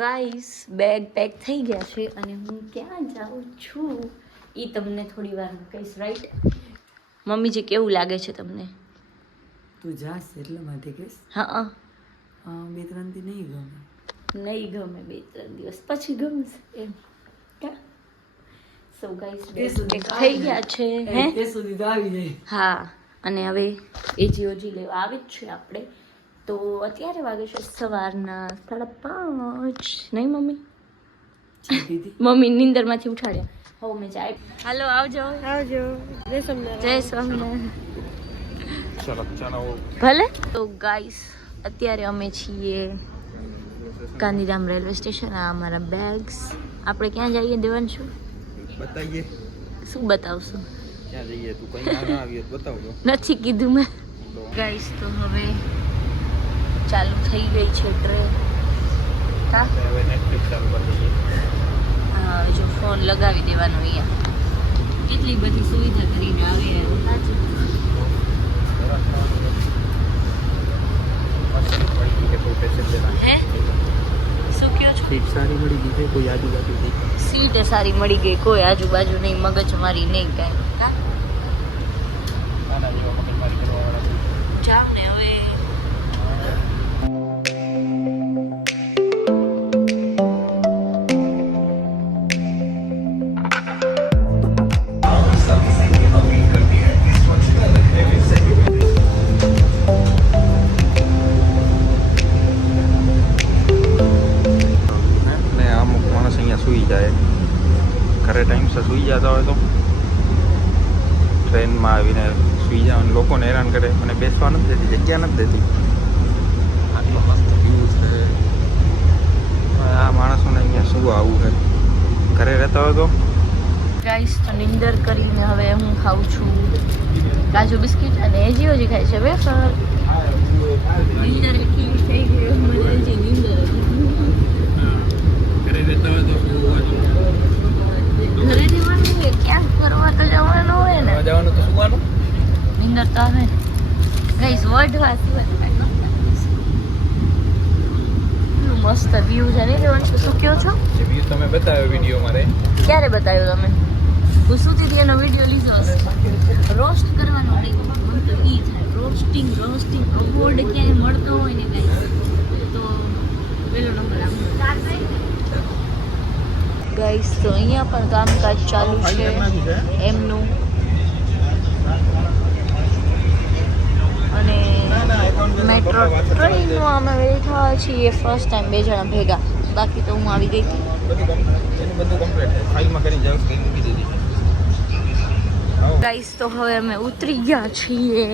Guys bag pack થઈ ગયા છે અને હું ક્યાં જાઉં છું એ તમને થોડી વાર કહીશ, રાઈટ? મમ્મીજી કેવું લાગે છે તમને? તું જાસ એટલે માટે કહીશ. હા, 2-3 દી નહીં ગમે. નહીં ગમે, 2-3 દિવસ પછી ગમશે એમ. સો ગાઈસ બેગ પેક થઈ ગયા છે. તે સુધી તો આવી જાય. હા, અને હવે એજીઓજી લેવા આવી જ છે આપણે. તો અત્યારે વાગે છે સવારના 5:30. નહીં મમ્મી? મમ્મી નીંદરમાંથી ઉઠાડ્યા. હવે મેં ચાય. હાલો, આવજો. આવજો. જય સ્વામિનારાયણ. જય સ્વામિનારાયણ. ભલે. તો ગાઈસ અત્યારે અમે છીએ ગાંધીધામ રેલવે સ્ટેશન. આ અમારા બેગ્સ. આપણે ક્યાં જઈએ દેવાંશુ? બતાવીએ. શું બતાવશું? ક્યાં જઈએ? તું કઈ ના આવી બતાવજો. નથી કીધું મેં. ગાઈસ તો હવે ચાલુ થઈ ગઈ છે ટ્રેન. હા, હવે નેટફ્લિક્સ ચાલુ કરી દઈએ. હા, જો ફોન લગાવી દેવાનો અહીંયા. કેટલી બધી સુવિધા કરીને આવી હે. શું કયો છો? સીટ સારી મળી ગઈ છે, કોઈ આજુબાજુ નહીં. સીટ સારી મળી ગઈ, કોઈ આજુબાજુ નહીં, મગજમારી નહીં કાંઈ. હા, આના જેવા મગજમારી કરવાવાળા જાવ ને હવે. સુઈ જાય. ઘરે ટાઈમસર સુઈ જતા હોય તો ટ્રેનમાં આવીને સુઈ જવાનું. લોકોને હેરાન કરે, મને બેસવા નથી દેતી, જગ્યા નથી દેતી. આટલો મસ્ત વ્યૂ છે. આ માણસોને અહીંયા શું આવું છે? ઘરે રહેતા હોય તો ગાઈસ તો નિંદર કરીને હવે હું ખાઉં છું કાજુ બિસ્કિટ અને એજીઓજી ખાય છે વેફર. નિંદર એટલી થઈ ગઈ મને, હજી નિંદર ઘરે રહેતા હોય તો ઘરે જવાનું કે ક્યાંક ફરવા તો જવાનું હોય ને. જવાનું તો સુવાનું. નિંદર તો આવે ગાઈસ. વઢવા સિવાય મસ્ત વ્યૂ છે ને જવાનું. શું કહો છો? જે વ્યૂ તમે બતાવ્યો વિડીયો મારે, ક્યારે બતાવ્યો તમે? હું સુધી એનો વિડીયો લીધો હશે. રોસ્ટ કરવાનો નહીં, મને તો ઈ થાય. રોસ્ટિંગ અવોર્ડ ક્યાંય મળતો હોય ને ગાઈસ તો પેલો નંબર આપો. ગાઈસ તો અહીંયા પણ કામકાજ ચાલુ છે એમનું. અને મેટ્રો ટ્રેનમાં અમે બેઠા છીએ ફર્સ્ટ ટાઈમ 2 જણા ભેગા. બાકી તો હું આવી ગઈ હતી. બધું કમ્પ્લીટ છે. ફાઇલમાં કરીને જાવ કે મૂકી દીધી. ગાઈસ તો હવે અમે ઉતરી ગયા છીએ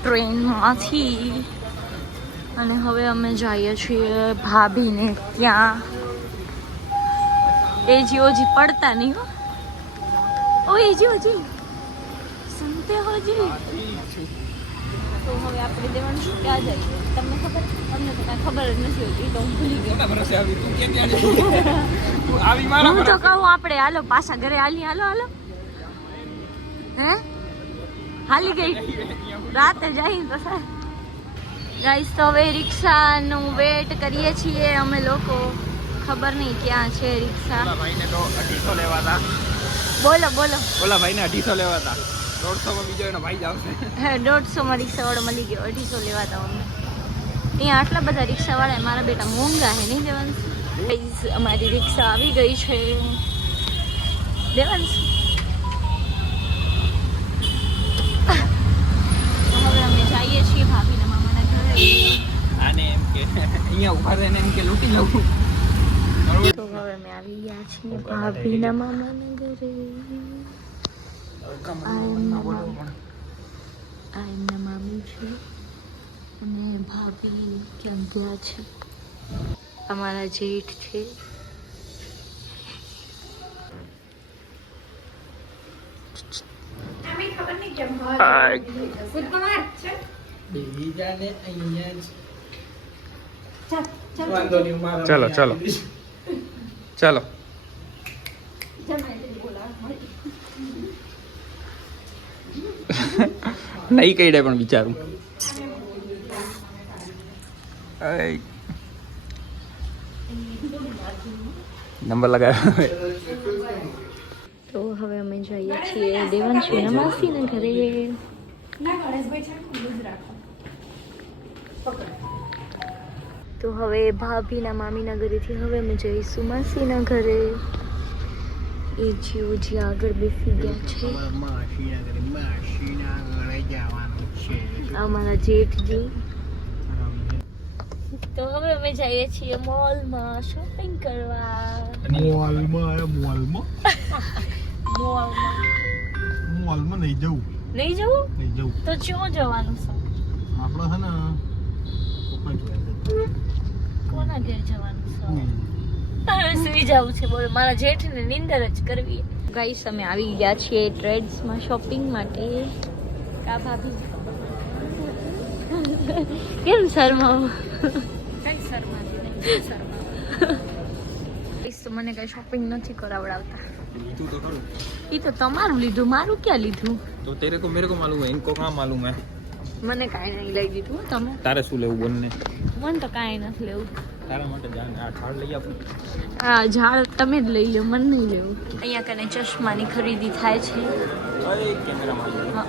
ટ્રેનમાંથી અને હવે અમે જઈએ છીએ ભાભીને ત્યાં. એજીઓજી પડતા નહીં હો. ઓ એજીઓજી સુનતે હો જી. તો હવે આપણે દેવાનું શું, ક્યાં જઈએ તમને ખબર? તમને તો કાંઈ ખબર જ નથી હોતી, તો હું ભૂલી ગઈ. હું તો કહું આપણે હાલો પાછા ઘરે હાલી. હાલો હે હાલી ગઈ રાતે જઈ તો સાહેબ. ગાઈસ તો હવે રિક્ષાનું વેટ કરીએ છીએ અમે લોકો. ખબર નહીં ક્યાં છે રિક્ષા. ઓલા ભાઈને તો 250 લેવા હતા. બોલો ઓલા ભાઈને 250 લેવા હતા. 150 માં બીજો એનો ભાઈ જ આવશે. હે 150 માં રિક્ષા વાળો મળી ગયો. 250 લેવાતા અમને. અહીંયા આટલા બધા રિક્ષા વાળા મારા બેટા મોંઘા હે નહીં દેવાંશ? ગાઈસ અમારી રિક્ષા આવી ગઈ છે દેવાંશ. હવે અમે જઈએ છીએ ભાભીના મામાના ઘરે. આને એમ કે અહીંયા ઉભા રહીને એમ કે લૂટી જવું. તો હવે અમે આવી ગયા છીએ ભાભીના મામાના ઘરે. આ એમના મામી છે અને ભાભી ક્યાં ગયા છે. અમારા જેઠ છે. ચાલો નહીં કઈ પણ વિચારું. નંબર લગાવ્યો. તો હવે અમે જઈએ છીએ દેવાંશુના માસીના ઘરે. તો હવે ભાભીના મામીના ઘરેથી હવે અમે જઈશું માસીના ઘરે. એ જીવ જે આગળ બેસી ગયા છે અમારા જેઠજી. તો હવે અમે જઈએ છીએ મોલમાં શોપિંગ કરવા. મોલમાં નહીં જવું. નહીં જવું તો ક્યાં જવાનું છે? આપણે છે ને કોના ઘેર જવાનું છે? સુઈ જવું છે. બોલો મારા જેઠને નીંદર જ કરવી. ગાઈસ અમે આવી ગયા છીએ ટ્રેડ્સમાં શોપિંગ માટે. કા ભાભી કેમ શરમાવો? તો મને કઈ શોપિંગ નથી કરાવડાવતા. એ તો તમારું લીધું, મારું ક્યાં લીધું? તો તેરે કો મેરે કો માલુમ હે, ઇनको કહાં માલુમ હે? મને કાંઈ નહીં લઈ દીધું હો તમે. તારે શું લેવું બોલને? મને તો કાંઈ નથી લેવું. તારા માટે જાને આ ઝાડ લઈ આપું. આ ઝાડ તમે જ લઈ લો, મને નહીં લેવું. અહીંયા કને ચશ્માની ખરીદી થાય છે. અરે કેમેરામાં હા.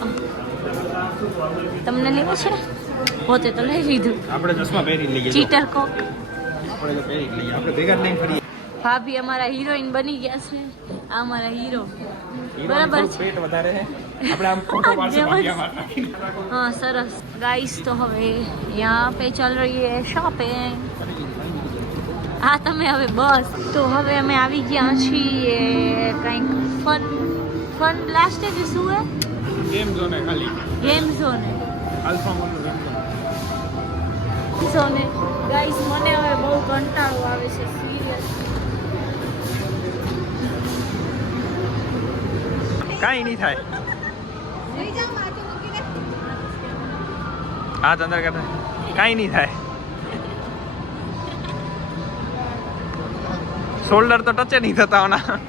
તમને લેવું છે? પોતે તો લઈ લીધું. આપણે ચશ્મા પહેરી લઈએ. ચીટર કોક. આપણે તો પહેરી લઈએ. આપણે ભેગા જ નહીં ફરીએ. ભાભી અમારા હિરોઈન બની ગયા છે. આ અમારા હીરો. બરાબર બરાબર છે. છે. પેટ વધારે છે. આપણે આમ ફોટો પાડશે ભાગ્યા. हाँ सरस गाइस तो હવે यहाँ पे चल रही है शॉपिंग. હા તમે હવે બસ. તો હવે અમે આવી ગયા છીએ કંઈક ફન બ્લાસ્ટ કે શું હે? ગેમ ઝોન હે ખાલી. ગેમ ઝોન હે. આલ્ફા મોલ નું ગેમ ઝોન હે. ગાઈસ મને હવે બહુ કંટાળો આવે છે સિરિયસ. કાંઈ નહીં થાય. હા અંદર કરતા કાંઈ નહીં થાય. શોલ્ડર તો ટચે નહીં થતા હોના.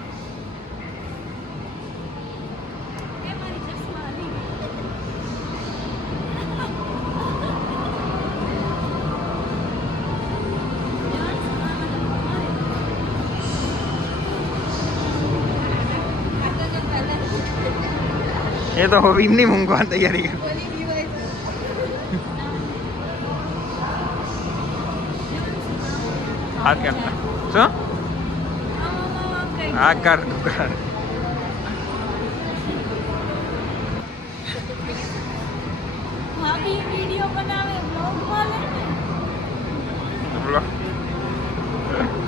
એ તો વિમની મૂંઘવાની તૈયારી કરી. હાથ કરતા શું? હા કર કર. ભાભી વિડિયો બનાવે બ્લોગ માં લે બોલો.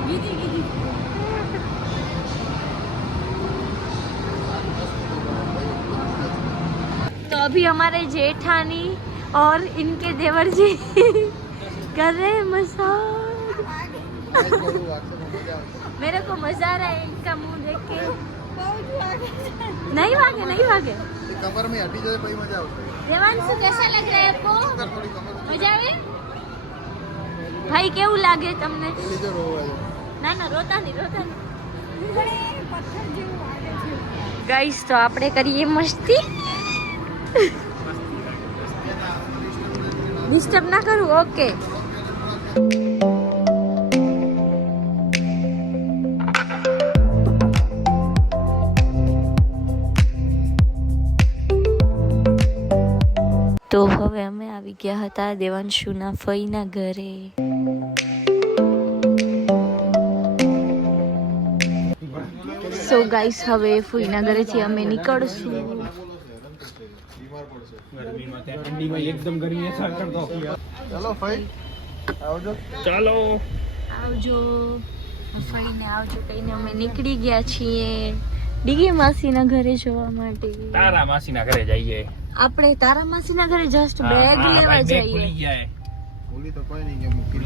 ગીધી तो अभी हमारे जेठानी और इनके देवर जी कर रहे हैं मसाज. मेरे को मजा आ रहा है इनका मुंह देख के. नहीं भागे કમર में હટી જાય પછી મજા આવશે. देवांशु कैसा लग रहा है आपको? मजा આવે? भाई કેવું લાગે તમને? લીધો રોવાય. ના રોતા નહીં. ગાઈસ તો આપણે કરીએ મસ્તી. ડિસ્ટર્બ ના કરું. ઓકે. તો હવે અમે આવી ગયા હતા દેવાંશુના ફઈના ઘરે. સો ગાઈસ હવે ફઈના ઘરેથી અમે નીકળશું. ઠંડીમાં એકદમ ગરમી અસર કરતો. ચાલો ભાઈ આવજો. ચાલો આવજો ફઈને આવજો કહીને અમે નીકળી ગયા છીએ ડીગી માસીના ઘરે જવા માટે. તારા માસીના ઘરે જઈએ. આપણે તારા માસીના ઘરે જસ્ટ બેગ લેવા જઈએ. ભૂલી તો કોઈ નહીં કે મૂકી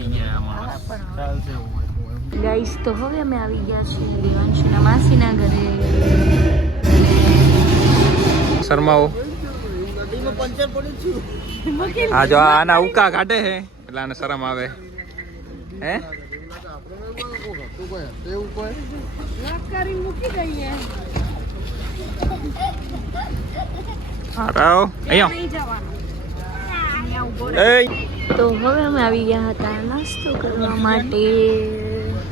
ચાલશે. ગાઈસ તો હવે અમે આવી ગયા છીએ દેવાંશુના માસીના ઘરે. શર્માઓ આ જો આના ઉકા કાઢે હે એટલે આને શરમ આવે હે. તો હવે અમે આવી ગયા હતા નાસ્તો કરવા માટે.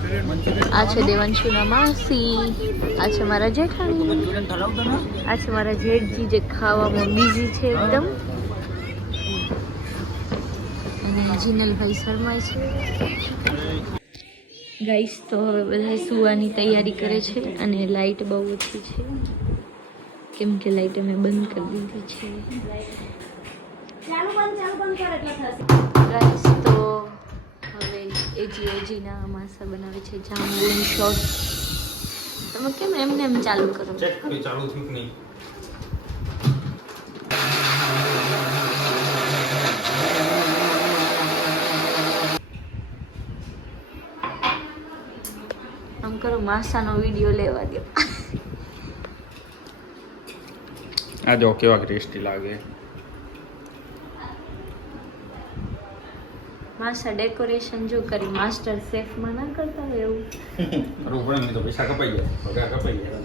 આ છે દેવાંશુના માસી, આ છે મારા જેઠાણી, આ છે મારા જેઠજી જે ખાવામાં બિઝી છે એકદમ, અને જીનલભાઈ શર્મા છે. ગાઈસ તો હવે બધા સુવાની તૈયારી કરે છે અને લાઈટ બહુ ઓછી છે કેમ કે લાઈટ અમે બંધ કરી દીધી છે. ગાઈસ તો હવે એજીના માસા બનાવે છે જાંબુની શોટ. તમે કેમ એમને એમ ચાલુ કરો? ચેક કરી ચાલુ થયું કે નહીં. આમ કરો, માસાનો વિડીયો લેવા દો. આ જો કેવા ટેસ્ટી લાગે. માસા ડેકોરેશન જો કરી માસ્ટર શેફમાં ના કરતા હોય એવું. કરવું પડે ને તો પૈસા કપાઈ જાય, પગાર કપાઈ જાય.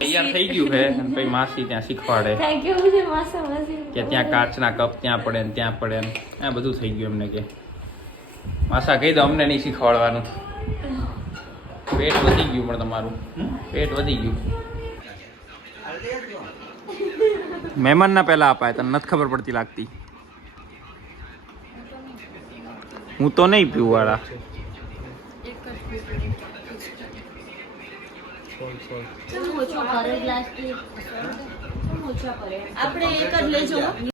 તૈયાર થઈ ગયું છે અને પછી માસી ત્યાં શીખવાડે થેન્ક યુ છે માસા માસી કે ત્યાં કાચના કપ ત્યાં પડે ને ત્યાં પડે ને આ બધું થઈ ગયું એમને. કે માસા કહી દો અમને નહીં શીખવાડવાનું. પેટ વધી ગયું પણ તમારું પેટ વધી ગયું. મહેમાનના પહેલા અપાય તને નથી ખબર પડતી લાગતી. હું તો નહીં પીવું વાળા. આપણે એક જ લેજો.